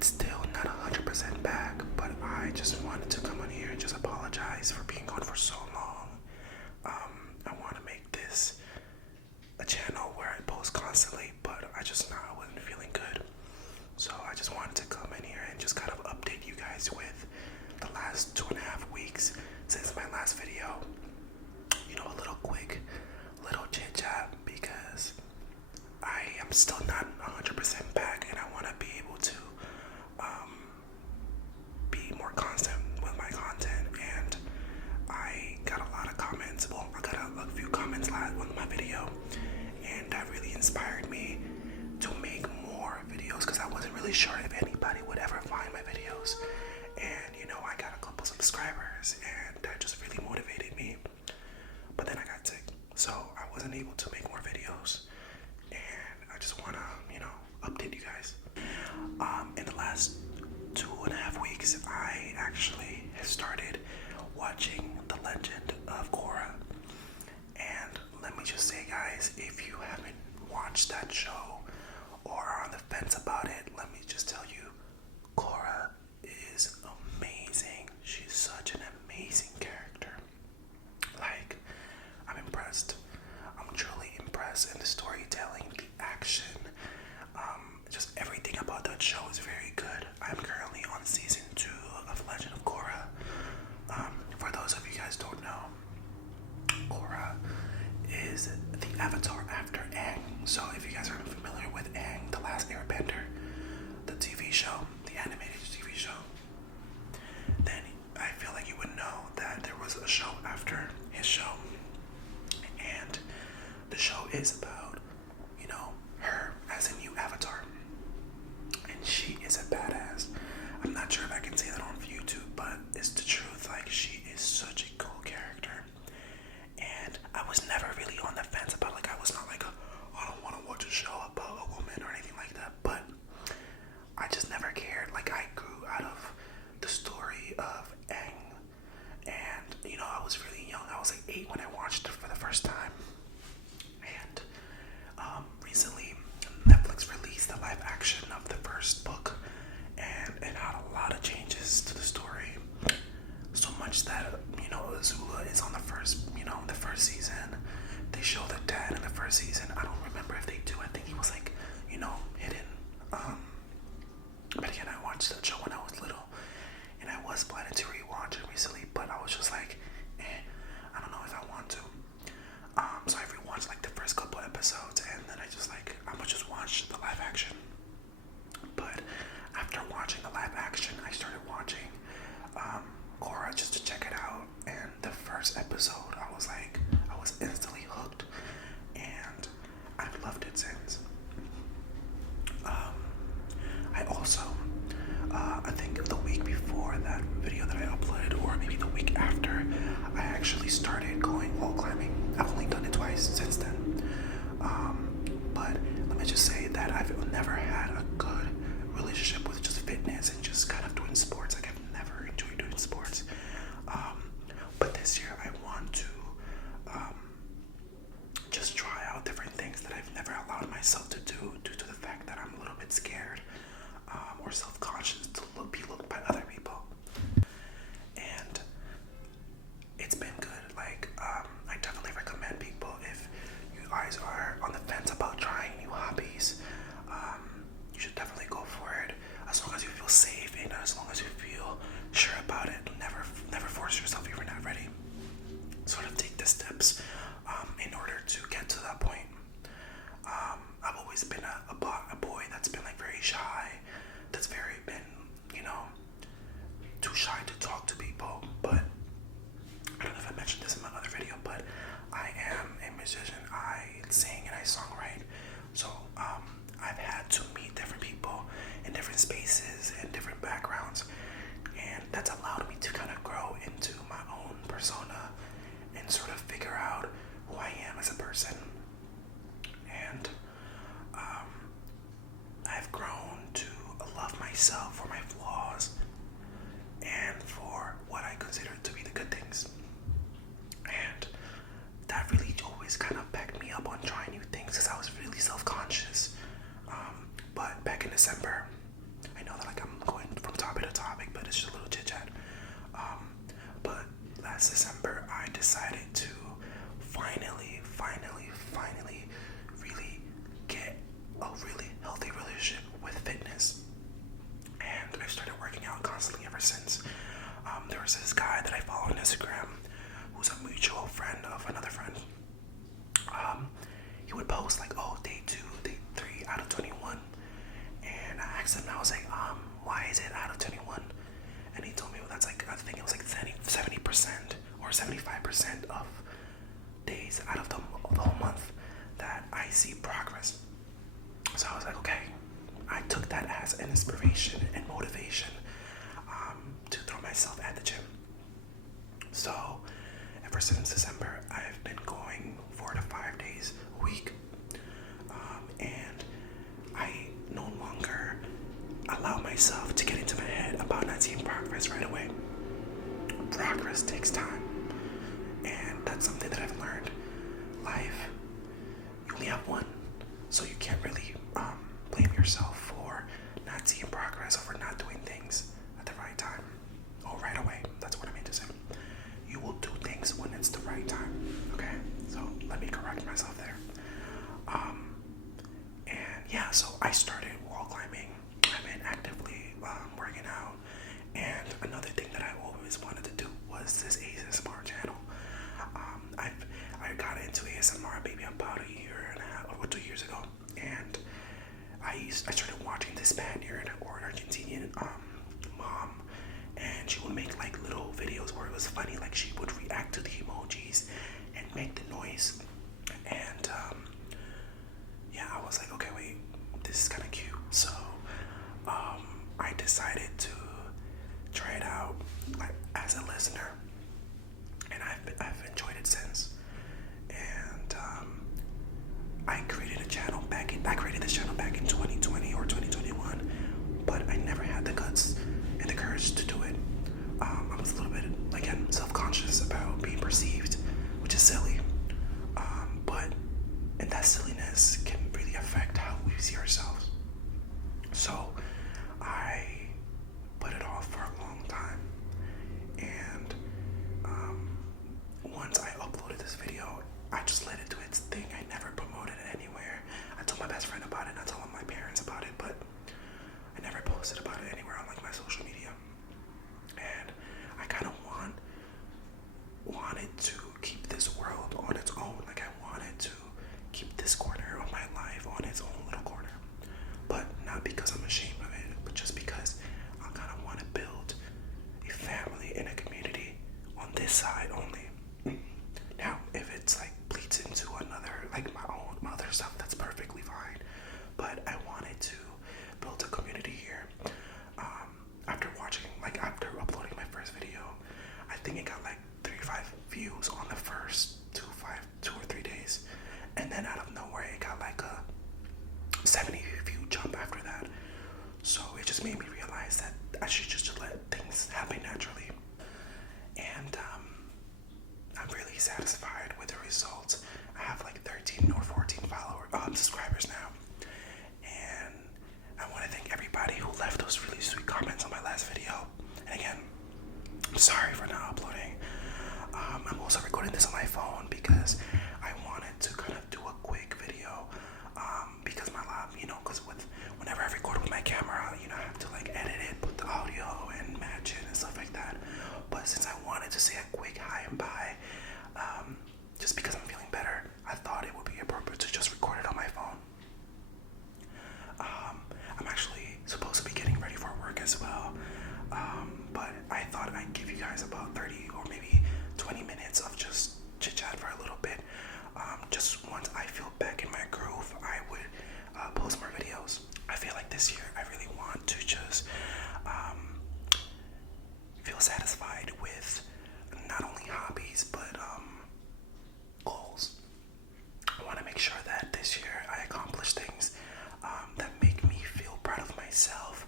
it's still not 100% back, but I just wanted to come on here and just apologize for being gone for so long. I want to make this a channel where I post constantly, but I wasn't feeling good. So I just wanted to come in here and just kind of update you guys with the last 2.5 weeks since my last video. A little quick, little chit chat because I am still not 100% back, and I want to be able to be more constant with my content. And I got a lot of comments. Well, I got a few comments on my video, and that really inspired me to make more videos because I wasn't really sure if anybody would ever find my videos. And I got a couple subscribers, and that just really motivated me. But then I got sick, so I wasn't able to make more videos. And I just want to, update you guys. In the last 2.5 weeks, I actually have started watching The Legend of Korra. And let me just say, guys, if you haven't watched that show or are on the fence about it, let me just tell you, Korra is amazing. She's such an amazing character. Like, I'm impressed. I'm truly impressed in the storytelling, the action, just everything about that show is very good. I'm currently on season 2 of Legend of Korra. For those of you guys don't know, Korra is the avatar after Aang. So if you guys aren't familiar with Aang, The Last Airbender, the TV show, the animated TV show, then I feel like you would know that there was a show after his show. And the show is about, her as a new avatar. And she is a badass. I'm not sure if I can say that on YouTube, but it's the truth. Like, she is such a cool character. And I was never really on the fence about, I was not like, I don't want to watch a show about a woman or anything like that. But I just never cared. I grew out of the story of Aang. And, I was really young. I was 8 when I watched it for the first time. And recently, Netflix released the live action of the first book. And it had a lot of changes to the story. So much that, Azula is on the first season. They show the dad in the first season. I don't remember if they do. I think he was hidden. But again, I watched that show when I was little, and I was planning to rewatch it recently, but I was just like, I don't know if I want to. So I rewatched the first couple episodes, and then I'm gonna just watch the live action. But after watching the live action, I started watching Korra just to check it out, and the first episode, I was instantly hooked, and I've loved it since. I also, I think the week before that video that I uploaded, or maybe the week after, I actually started going wall climbing. I've only done it twice since then. But let me just say that I've never had a good relationship with just fitness and just kind of doing sports. I've never enjoyed doing sports. But this year I want to just try out different things that I've never allowed myself to do due to the fact that I'm a little bit scared or self-conscious to be looked by other people. And it's been good. I definitely recommend people, if you guys are on the fence about trying new hobbies, you should definitely go for it, as long as you feel safe and as long as you feel sure about it. Never force yourself if you're not ready. Sort of take the steps in order to get to that point. I've always been a boy that's been very shy, that's been too shy to talk to people. But I don't know if I mentioned this in my other video, but I am a musician. I sing and I songwrite. So I've had to meet different people in different spaces and different backgrounds, and that's allowed me to kind of grow into my own persona and sort of figure out who I am as a person. And I've grown to love myself for my flaws and for what I consider to be the good things. And that really always kind of backed me up on trying new things, because I was really self-conscious. But back in December, I know that I'm last December, I decided to finally really get a really healthy relationship with fitness. And I've started working out constantly ever since. There was this guy that I follow on Instagram who's a mutual friend of another friend. He would post like, oh, day 2, day 3 out of 21. And I asked him, I was like, why is it out of 21? And he told me, well, that's like, I think it was like 70% or 75% of days out of the whole month that I see progress. So I was like, okay. I took that as an inspiration and motivation to throw myself at the gym. So ever since December, I've been going 4 to 5 days a week. And I no longer allow myself to get into my head about not seeing progress right away. Progress takes time. And that's something that I've learned. Life, you only have one. So you can't really blame yourself for not seeing progress or for not doing things at the right time or right away. That's what I mean to say. You will do things when it's the right time. Okay? So let me correct myself there. And yeah, so I started wall climbing. I've been actively working out. And another thing that I always wanted to do was this ASMR channel. I got into ASMR maybe about a year and a half or 2 years ago, and I started watching this Spaniard or Argentinian mom, and she would make like little videos where it was funny, like she would react to the emojis and make the noise, and yeah, I was like, okay, wait, this is kind of cute. So I decided to try it out like as a listener, and I've enjoyed it since. And I created this channel back in 2020 or 2021, but I never had the guts and the courage to do it. I was a little bit, again, self-conscious about being perceived, which is silly. And that silliness can really affect how we see ourselves. So I put it off for a long time. And once I uploaded this video, I just let it do its thing. I never promoted it anywhere. I told my best friend about it, and I told my parents about it, but I never posted about it anywhere on like my social media. And I kind of wanted to keep this world on its own. Like I wanted to keep this corner of my life on its own little corner. But not because I'm ashamed of it, but just because I kind of want to build a family and a community on this side only. Now, if it's like bleeds into another, like my other stuff, that's perfectly fine. But I wanted to build a community here. After uploading my first video, I think it got like 35 views on the first 2 or 3 days, and then out of nowhere it got like a 70 view jump after that. So it just made me realize that I should just let things happen naturally. And I'm really satisfied with the results. I have like 13 or 14 subscribers now. And I want to thank everybody who left those really sweet comments on my last video. And again, I'm sorry for not uploading. I'm also recording this on my phone because I wanted to kind of do a quick video. Because my lab, because whenever I record with my camera, I have to like edit it, put the audio and match it and stuff like that. But since I wanted to say a quick hi and bye, just because I'm feeling better, I thought it would be appropriate to just record it on my phone. I'm actually supposed to be getting ready for work as well, but I thought I'd give you guys about 30 or maybe 20 minutes of just chit chat for a little bit. Just once I feel back in my groove, I would post more videos. I feel like this year I really want to just feel satisfied with not only hobbies but goals. I want to make sure that this year I accomplish things that make me feel proud of myself,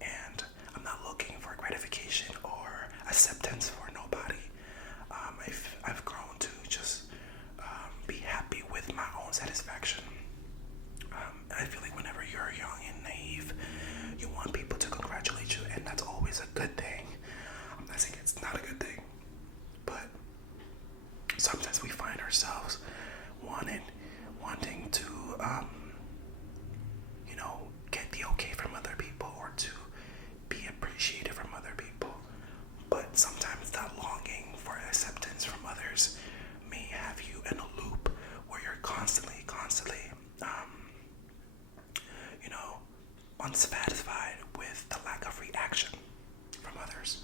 and I'm not looking for gratification or acceptance for nobody. I've grown to just be happy with my own satisfaction. I feel like whenever you're young and naive, you want people to congratulate you, and that's always a good thing. I'm not saying it's not a good thing, unsatisfied with the lack of reaction from others,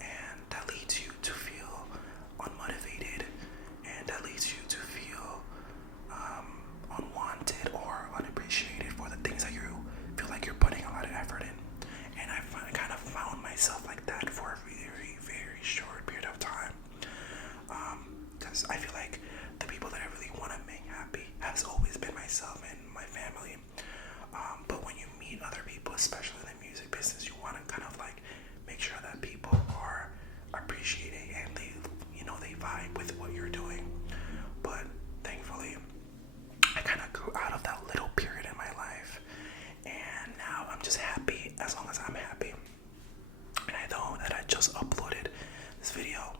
and that leads you to feel unmotivated, and that leads you to feel unwanted or unappreciated for the things that you feel like you're putting a lot of effort in. And I kind of found myself like that for a very, very short period of time, because I feel like the people that I really want to make happy has always been myself and my family. But when you meet other people, especially in the music business, you want to kind of like make sure that people are appreciating and they vibe with what you're doing. But thankfully, I kind of grew out of that little period in my life, and now I'm just happy as long as I'm happy. And I know that I just uploaded this video,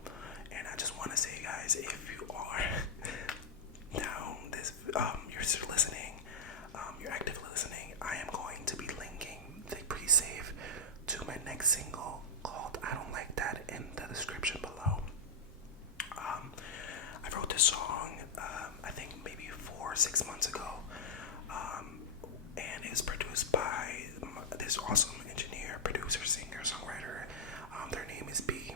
and I just want to say, guys, if you are now you're still listening, you're actively listening, I am going to be linking the pre-save to my next single called I Don't Like That in the description below. I wrote this song I think maybe 4 or 6 months ago, and it's produced by this awesome engineer, producer, singer, songwriter. Their name is B,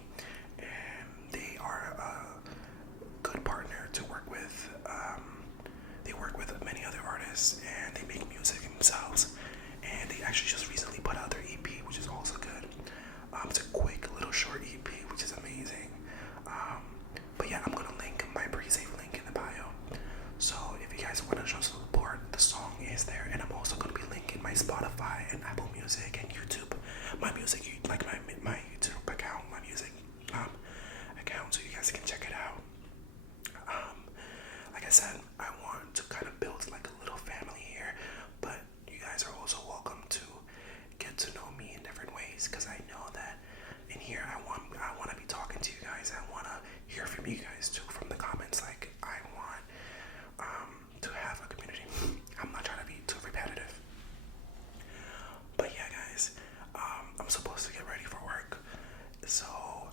and they are a good partner to work with. They work with many other artists, and they make music themselves, and they actually just recently put out their EP, which is also good. It's a quick little short EP, which is amazing. But yeah, I'm gonna link my pre-save link in the bio, so if you guys want to show support, the song is there. And I'm also gonna be linking my Spotify and Apple Music and YouTube, my music, like my YouTube account, my music account, so you guys can check it out. Like I said, I want to kind of build like a little family here, but you guys are also welcome to get to know me in different ways, because I know that in here I want to be talking to you guys. I want to hear from you guys too, from the comments. Like, I want to have a community. I'm not trying to be too repetitive, but yeah, guys, I'm supposed to get ready for work, so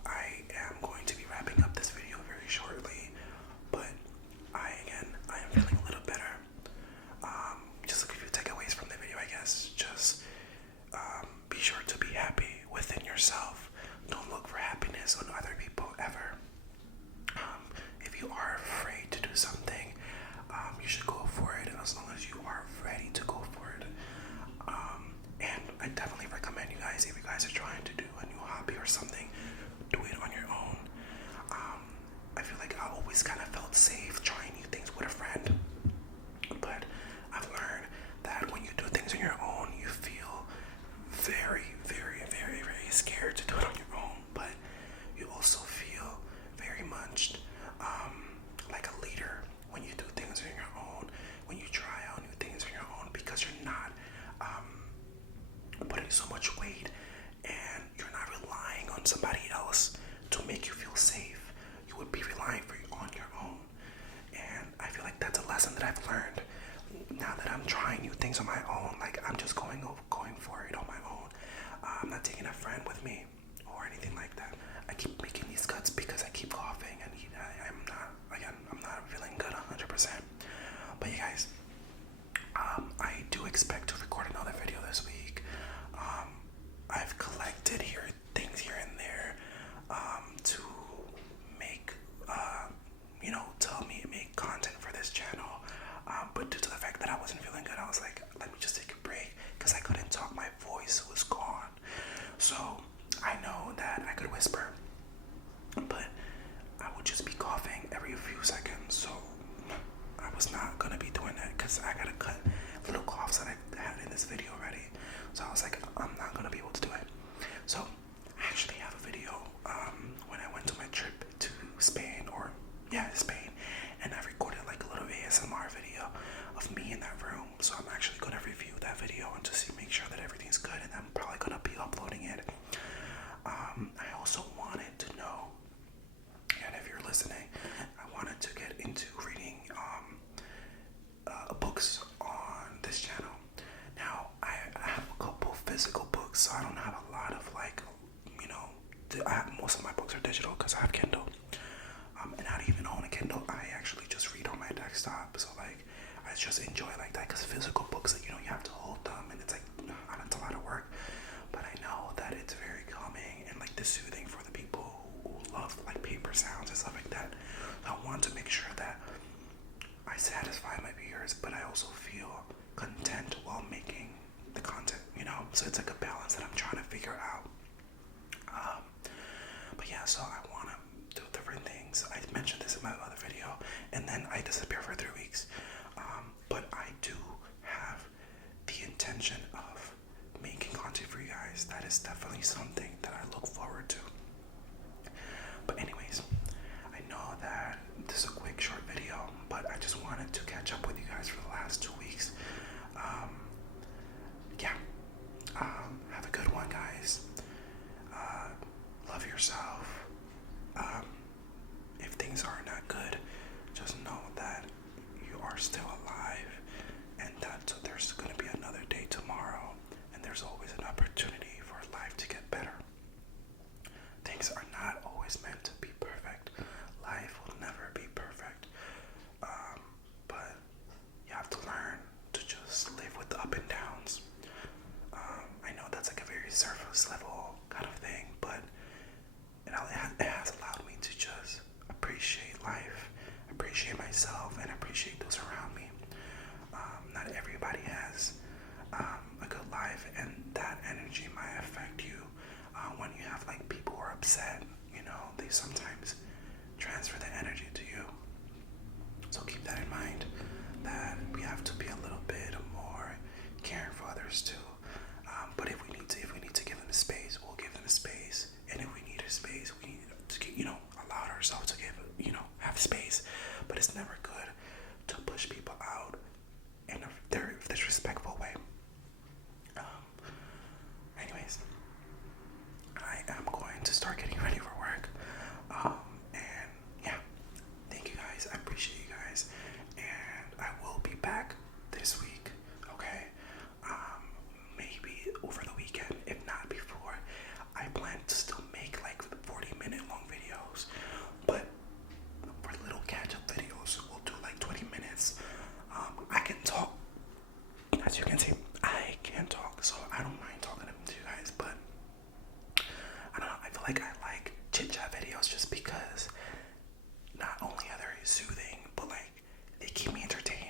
I am going to be wrapping up this video very shortly. But I am feeling a little better. Just a few takeaways from the video, I guess. Just be sure to be happy within yourself. Don't look for happiness on other people ever. If you are afraid to do something, you should go for it, as long as you are ready to go for it. And I definitely recommend you guys, if you guys are trying to do a new hobby or something, do it on your own. I feel like I always kind of felt safe trying new things with a friend, but I've learned that when you do things on your own, you feel very, very, very, very scared to do it on your own, but you also feel very much like a leader when you do things on your own, when you try out new things on your own, because you're not putting so much weight, and you're not relying on somebody else to make you feel safe. You would be relying on your own, and I feel like that's a lesson that I've learned now that I'm trying new things on my own. Like, I'm just going for it on my own. I'm not taking a friend with me or anything like that. I keep making these cuts because I keep coughing, and I'm not feeling good 100%. But you guys, I do expect to record another video this week. I've collected things here and there to make to help me make content for this channel. But due to the fact that I wasn't feeling good, I was like, let me just take a break, because I couldn't talk. My voice was gone. So I know that I could whisper, but I would just be coughing every few seconds. So I was not gonna be doing that, because I gotta cut little coughs that I had in this video already. So I was like, I'm not gonna be able to do it. So I actually have a video when I went to my trip to Spain, and I recorded like a little ASMR video of me in that room. So I'm actually gonna review that video and just make sure that everything's good, and I'm probably gonna be uploading it. I also wanted to know, and if you're listening, I wanted to get into reading books on this channel. Now, I have a couple physical books, so I don't have a lot of most of my books are digital because I have Kindle. And I don't even own a Kindle. I actually just read on my desktop. So like, I just enjoy like that, because physical books, you have to hold them, and it's like, work, but I know that it's very calming and like the soothing for the people who love like paper sounds and stuff like that. So I want to make sure that I satisfy my viewers, but I also feel content while making the content, you know? So it's like a balance that I'm trying to figure out. But yeah, so I want to do different things. I mentioned this in my other video, and then I disappear for 3 weeks. But I do have the intention of making content for you guys. That is definitely something that I look forward to. But anyways, I know that this is a quick short video, but I just wanted to catch up with you guys for the last 2 weeks. Have a good one, guys. Love yourself. If things are not good, just know that you are still alive, and that there's going to be another day tomorrow, and there's always an opportunity for life to get better. Things are not always meant to be perfect. Life will never be perfect. But you have to learn to just live with the up and downs. I know that's like a very surface level kind of thing, but it has allowed me to just appreciate life, appreciate myself, and appreciate those around me. Not everybody has a good life, and that energy might affect you when you have like people who are upset. You know, they sometimes transfer the energy to you. So keep that in mind, that we have to be a little bit more caring for others too. But if we need to give them space, we'll give them space. And if we need a space, we need to, allow ourselves to have space. But it's never good to push people out in a very disrespectful way. Anyways, I am going to start getting ready for work. And yeah, thank you guys. I appreciate you guys. And I will be back this week, okay? Maybe over the weekend, if not before. I plan to still make like 40-minute long videos, but for little catch-up videos, we'll do like 20 minutes. I can talk, as you can see, I can talk, so I don't mind talking to you guys, but I don't know, I feel like I like chit-chat videos just because not only are they soothing, but like they keep me entertained.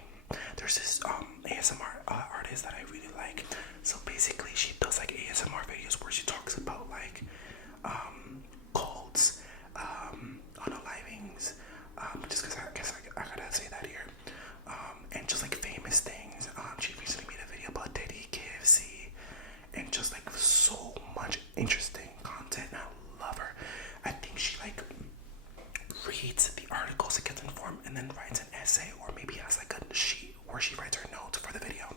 There's this ASMR artist that I really like. So basically she does like ASMR videos where she talks about like cults, unalivings, just because I guess I gotta say that here, and just like famous things. She recently made a video about Diddy, KFC, and just like so much interesting content, and I love her. I think she like reads the articles and gets informed and then writes an essay, or maybe has like a sheet where she writes her notes for the video.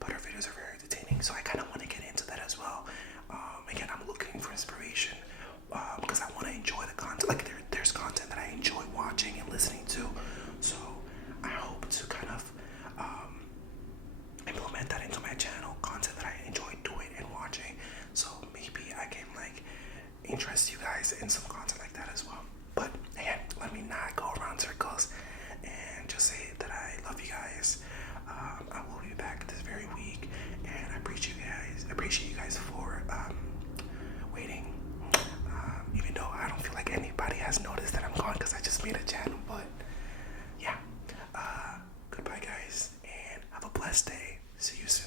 But her videos are very entertaining, so I kind of want to get into that as well. Again, I'm looking for inspiration because I want to enjoy the content. Like there's content that I enjoy watching and listening to, so I hope to kind of implement that into my channel, content that I enjoy doing and watching. So maybe I can like interest you guys in some content like that as well. But again, let me not go around circles and just say that I love you guys. I will be back this very week, and I appreciate you guys for waiting. Even though I don't feel like anybody has noticed that I'm gone because I just made a channel, but yeah. Goodbye, guys, and have a blessed day. See you soon.